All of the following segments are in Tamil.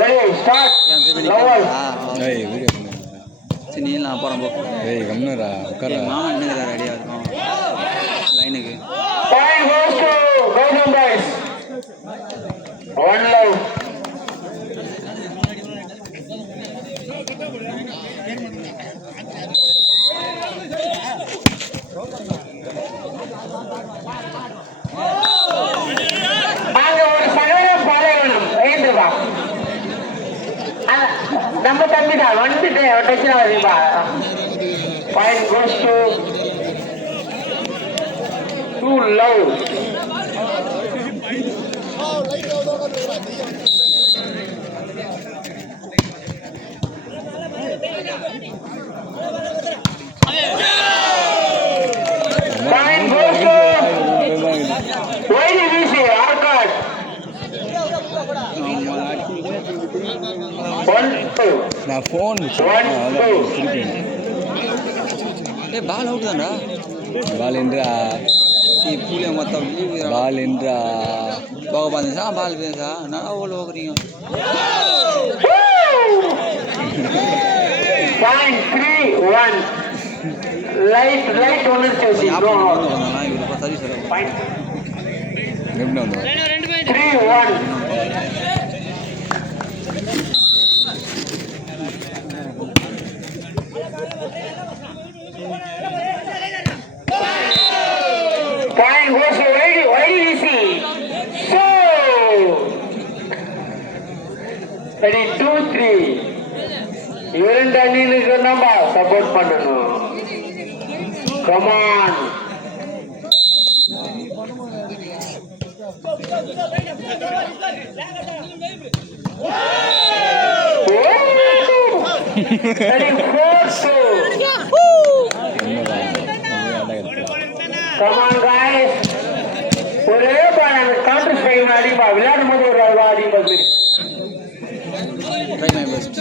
Ready, start. Lower. ஏய் வீடியோ பண்ணு. சரி நீ நான் போறேன் போ. ஏய் கம்னரா உட்கார்றா. மாமா என்னடா ரெடியா இருக்கும் லைனுக்கு. Point goes to Gautam boys. One love. நாங்க ஒரு சகோதர பாலைவனம் ஏந்துவா நம்ம தம்பி தான் வந்துட்டு tension ஆகுதுப்பா. Point goes to love. Point goes to YDBC Arcot. 1-2. நான் ஃபோன் திருப்பி ஏய் பால் அவுட் தான்டா. பால் என்றா நீ பூலிய மொத்தம் பால் என்றா போக பாந்தா பால் பேசா நான் ஓல ஓகறீங்க. Point 3-1. Light ஒன்னு சேசி. நான் இவரு சர்வீஸ் வர. Point எப்படி வந்தோம் 3-1. Point goes to YDBC. So, ready 2-3. இரண்டு அணிகளுக்கு நம்ம சப்போர்ட் பண்ணணும். Come on. Ready 4-2. Come on guys. ஒரே பால் கவுண்டர் ஸ்ட்ரைக் அடிப்பா. விளையாடும் போது ஒரு அல்வா அடிப்பா. Try my best.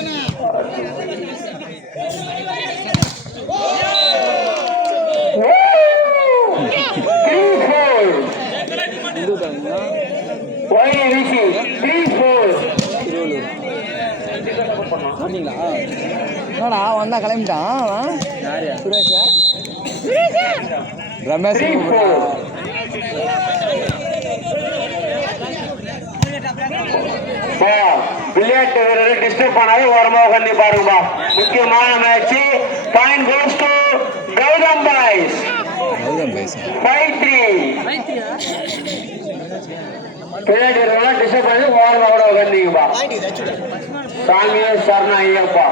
3-4. YDBC 3-4. போறீங்களா? என்னடா வந்தா கிளம்பிட்டான் யாரு? சுரேஷ் ரமேஷ் 3-4. விளையாட்டு வீரர்கள் டிஸ்டர்ப் பண்ணாத ஓரமாக உட்காந்து பாருங்கப்பா. முக்கியமான match. Point goes to Gautham boys. Gautham பைசா 5-3. விளையாட்டு வீரர்கள் டிஸ்டர்ப் பண்ணி ஓரமாக கூட உட்காந்துங்கப்பா. சாமியே சரண ஐயப்பா.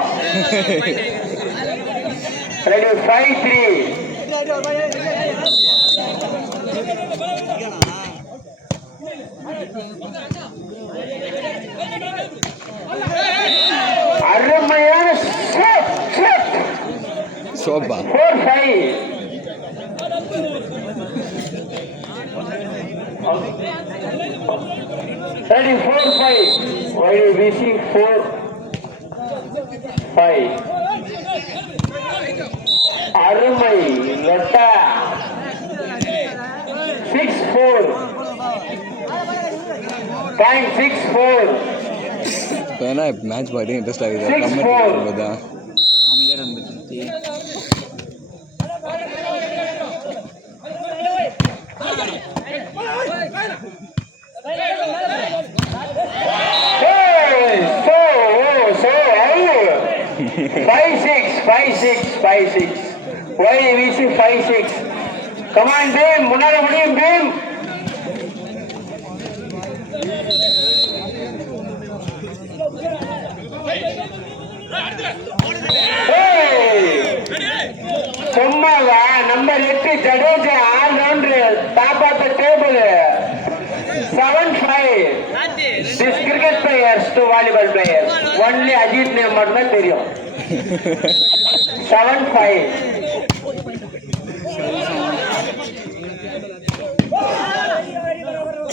ரெடி 5-3. அருமையான சோப்பா 4-5. Ready 4-5. YDBC 4-5. அருமை லொட்டா 6-4. Point 6-4. இப்போ என்ன மேட்ச் பார்த்து இன்ட்ரெஸ்ட் ஆகுது 6-4. கமெண்ட் தான் அமைதியா இருந்துச்சு. Hey, so 5-6. YDBC 5-6. Come on, Beam. முன்னால முடியும் Beam. சும்மாவா number 8 Jadeja all rounder top of the table 7-5. This cricket players to volleyball players. Only Ajit name மட்டும் தெரியும். 7-5.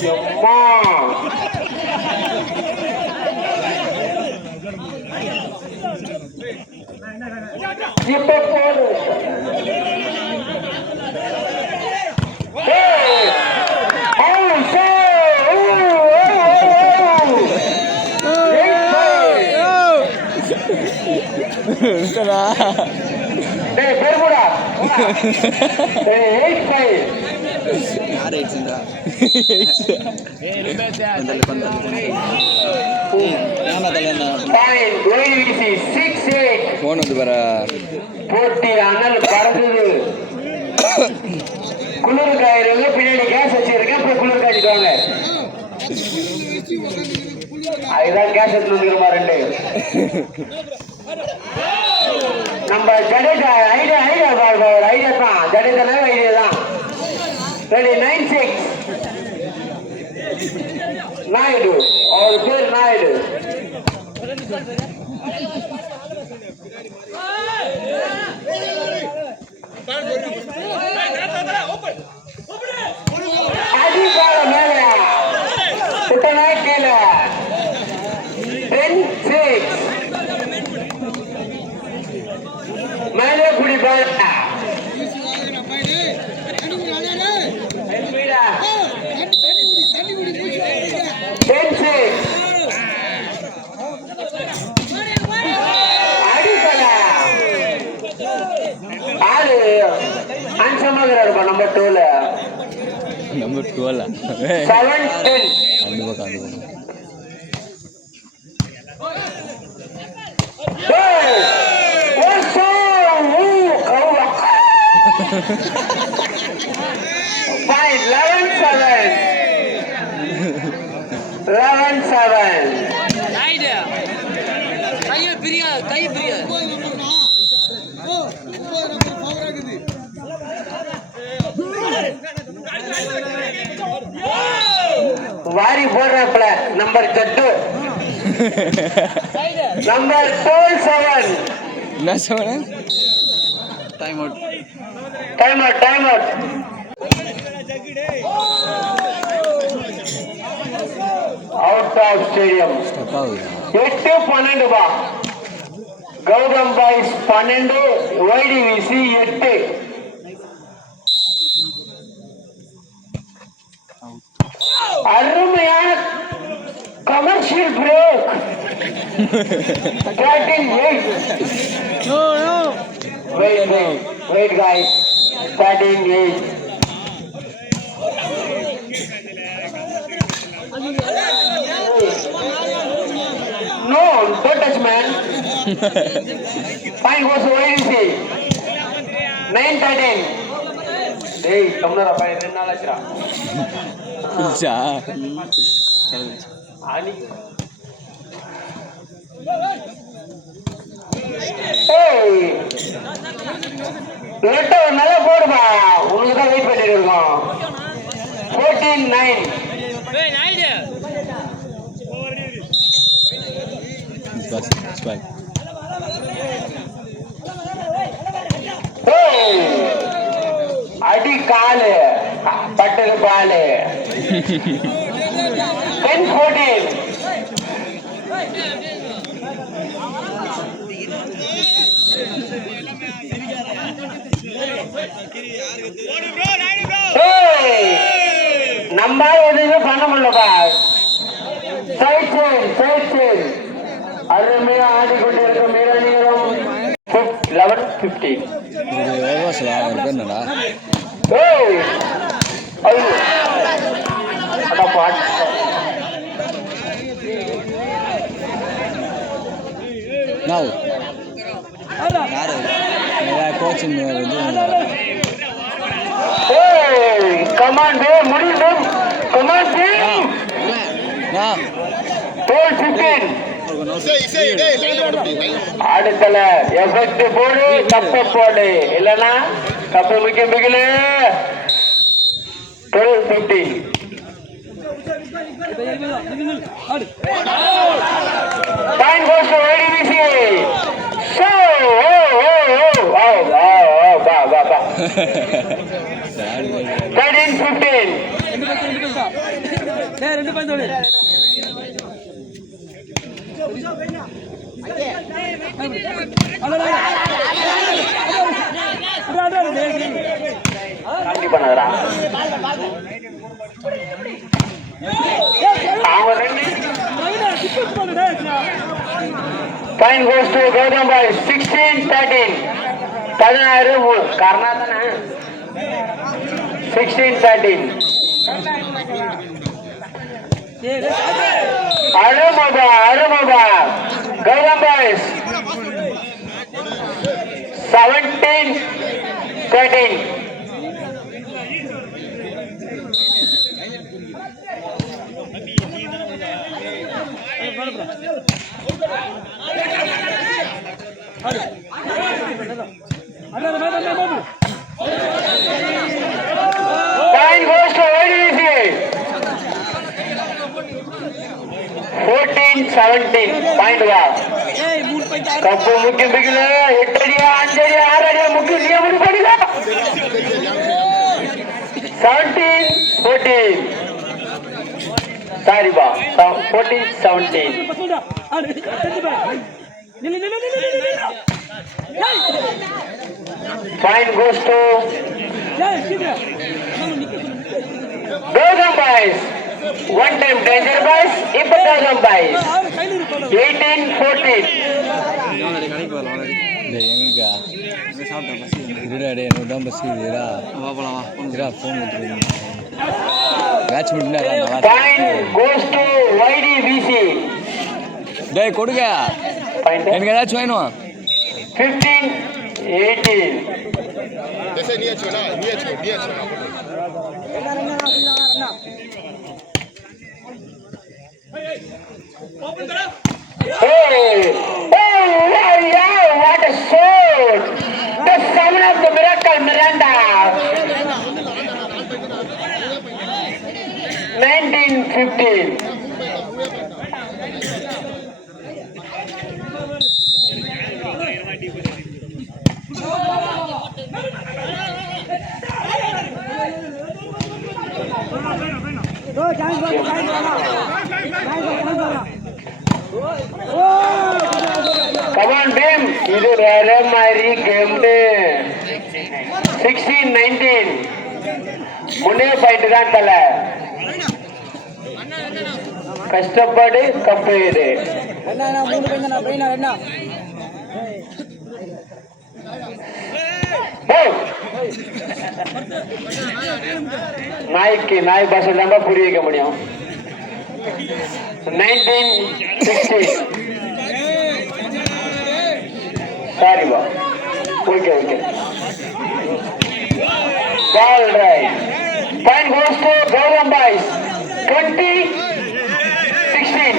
சும்மா இப்ப போடு. Hey! Oh, so! டேய் பெருமுடா டேய் 8-5 யார் ஆயிடுச்சுடா பாயிண்ட் ODVC 6-8 ஃபோன் வந்து பாரு போட்டி அனல் பறக்குது குளிர் காயிருக்கு பின்னாடி கேஸ் வச்சிருக்கேன் போய் குளிர் காய்ச்சிட்டு வாங்க அதுதான் கேஸ் எடுத்து வந்துருமா ரெண்டு நம்ம ஜடேஜா ஐடியா தான் ஜடேஜாவே ஐடியா தான் ரெடி 9-6 நாயுடு அவர் பேர் நாயுடு அதிகால மேல சுத்தனா கீழ 10-6 மேலே குடி பாரு 10-6 அடிப்படா ஆளு அன்சமாக இருப்பா நம்பர் 2ல நம்பர் 12 7-10 அந்த பக்கம் அந்த பக்கம் Fine, 11-7. 11-7. வாரி போடுறப்பல நம்பர் 2 நம்பர் 12-7. என்ன சொன்ன time out time out out of stadium step ஆகுது 8-12 பா கௌதம் பாய்ஸ் 12 ODVC 8 அருமையான commercial break 13-8 wait guys 13-8 no don't touch man fine goes to ODVC 9-13 டேய் கம்னரா பையன் 2 நாள் ஆச்சுடா புடிச்சா ஆனி ஏய் லெட்டோ நல்லா போடுமா உங்களுக்கு தான் வெயிட் பண்ணிட்டு இருக்கோம் 14-9 பஸ் ஸ்பெல் அடி காலு பட்டது பாலு 10-14 நம்மால எதுவுமே பண்ண முடியலப்பா சைட் அருமையா ஆடிக்கொண்டிருக்கும் வீரர்களும் 11-15 சொல்லலாம் அவர் பேர் என்னடா ஏய் ஐயோ அட பாட் நவ் யார் கோச்சிங் இது ஏய் கமான் பே முடியும் கமான் பே நான் 12-15 அடுத்தல எஃபெக்ட் போடு கப்ப போடு இல்லனா கப்ப மிகல 12-15 time goes to ODVC so ba 13-15 கண்டிப்பா பண்ணதுடா அவங்க 2 Point goes to Gautam boys. 16-13. 16 Karnataka. 16-13. Arumaba. Gautam boys. 17-13. Point goes to ODC. 14-17. Point wow. Cup முக்கிய பிகில 8 அடியா 5 அடியா 6 அடியா முக்கிய நீ முடி படில 17-14. சாரி பா 14-17. Point goes to Gautam boys. One time danger boys. Ipa Gautam boys. 18-14. டேய் எங்கக்கா இருடா டேய் எனக்கு தான் பஸ் இதுடா இருடா ஃபோன் எடுத்துட்டு மேட்ச் முடிஞ்சா நல்லா Point goes to YDBC. டேய் கொடுங்க Point எனக்கு ஏதாச்சும் வேணும் 15-18. Hey! Oh, yeah, what a shot! The son of the miracle Miranda. 19-15. Come on, Bim. இது வேற மாதிரி கேம் 16-19. முன்னே பாயிண்ட் தான் தல கஷ்டப்படு கப்பு இது நாய்க்கு நாய் பாஷை தான் புரிய வைக்க முடியும் 19-16. சாரி பா okay All right. Point goes to Gautam boys. 20-16.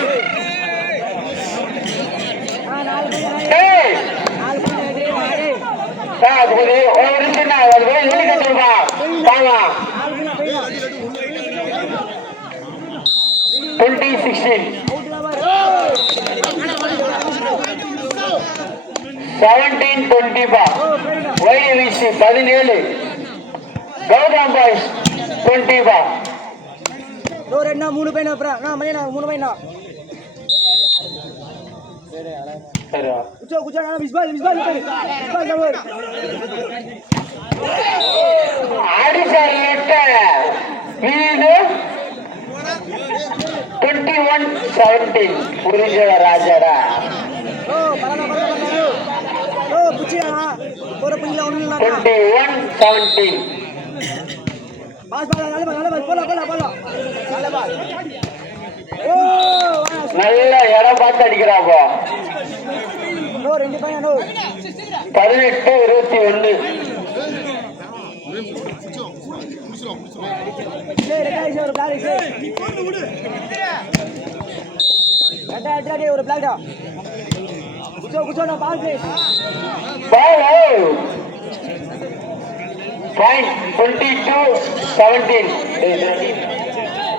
Hey! அது ஒரு நிமிஷம் அது போய் சொல்லி கட்டுருப்பா வாங்க 20-16. 17-20 பா YDBC 17. Gautam boys 20 பா ரெண்டா 3 பையனா அப்புறம் நான் மணினா 3 பையனா சரி குச்சா நான் பிஸ்பால் டபுள் ஆடி சார் லெட்ட வீடு 21-17 புரிஞ்ச ராஜாடா ஓ பரவாயில்லை ஓ குச்சியா போற புள்ள ஒண்ணு இல்ல 21-17 பாஸ் நல்ல போல நல்ல பால் ஓ நல்ல இடம் பார்த்து அடிக்கிறாப்பா நோ ரெண்டு பையன் நோ 18-21 ஒரு பிளாக் அட்டா ஒரு பிளாக்டா குச்சோ நான் பால் ball out. Point 22-17.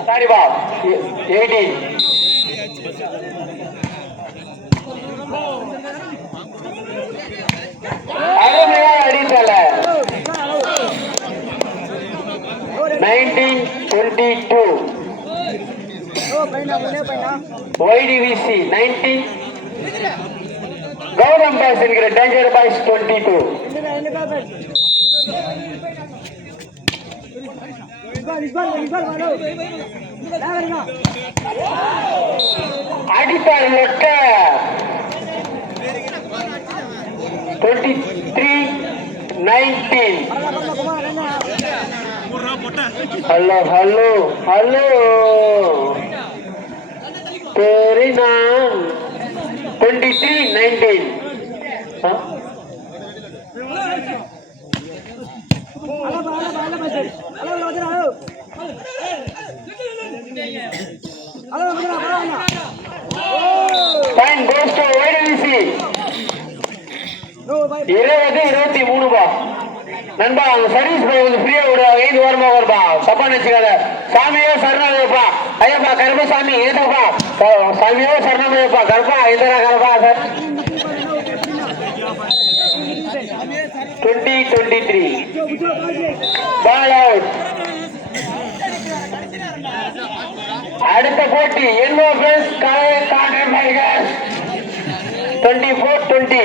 Sorry, Bob. 18. அருமையா அடித்தல 19-22. YDBC 19. Gautam boys என்கிற Danger boys 22. அடிப்பார் லொட்ட 23-19. Hello. Terinan 23-19. Huh? Fine goes to YDVC. 20-23 பா. நண்பா அவங்க சர்வீஸ் கொஞ்சம் ஃப்ரீயா விடுவாங்க. 5 வாரமா வருப்பா. தப்பா நினைச்சுக்காத. சாமியோ சரணமையப்பா. ஐயப்பா கருப்பசாமி ஏதப்பா. சாமியோ சரணமையப்பா. கருப்பா இதரா கருப்பா சார். 20-23. Ball out. அடுத்த போட்டி எல்லோ பேஸ் கான்ட்ராக்ட் டைகர்ஸ் 24-20.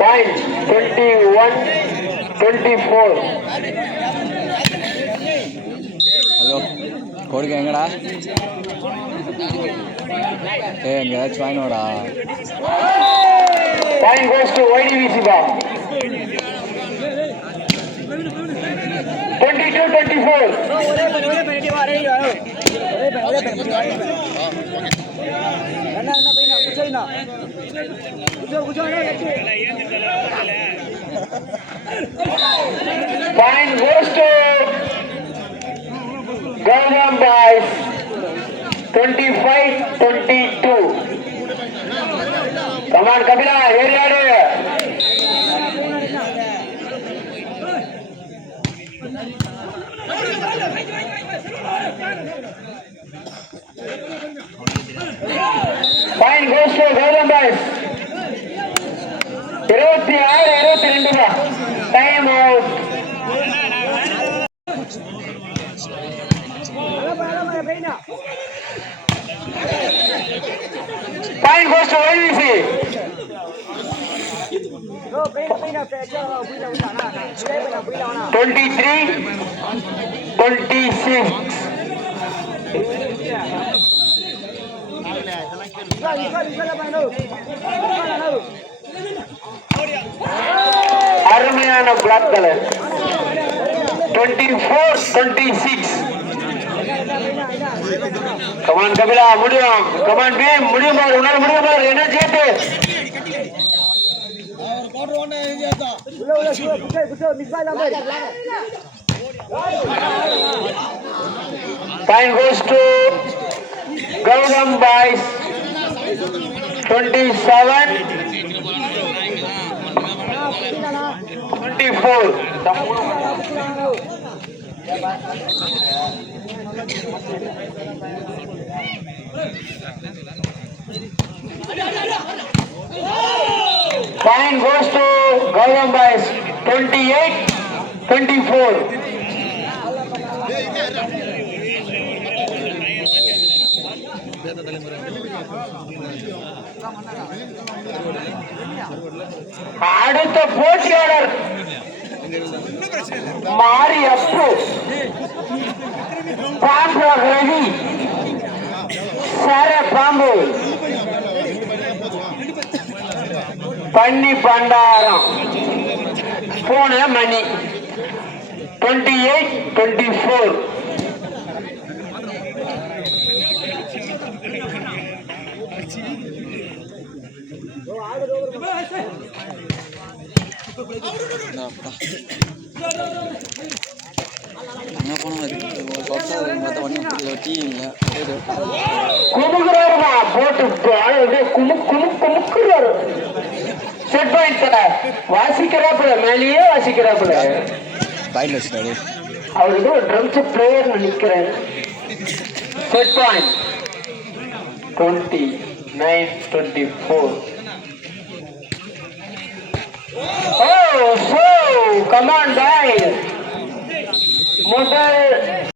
Point 21-24. ஹலோ கோடிக்க எங்கடா அங்கே ஏதாச்சும் வாங்கினோடா Point goes to YDVC ball. 22-24. Point goes to Gautam boys. 25-22. Come on, Kapila, here you are. Fine goes to Gautam boys. 26-22. Time out. Fine goes to YDVC. 23-26. அருமையான பிளாக் கலர் 24-26. கமான் கபிலா முடியும். கமான் பீம் முடியும். உன்னால முடியும். என்ன சேர்த்து Time goes to Gautam boys. 27-24. Point goes to Gautam boys. 28-24. அடுத்த போட்டியாளர் மாரி அப்பு பாம்பு ரவி சர பாம்பு பன்னி பண்டாரம் போன மணி 28-24. குமுகுறாருமா போட்டு குமுக்குறாரு. செட் பாயிண்ட் வாசிக்கிறாப்புல மேலேயே வாசிக்கிறாப்புல. அவருக்கு ஒரு ட்ரம்ஸ் பிளேயர் நினைக்கிறேன். Set point 29-24. Oh, so come on guys. முதல்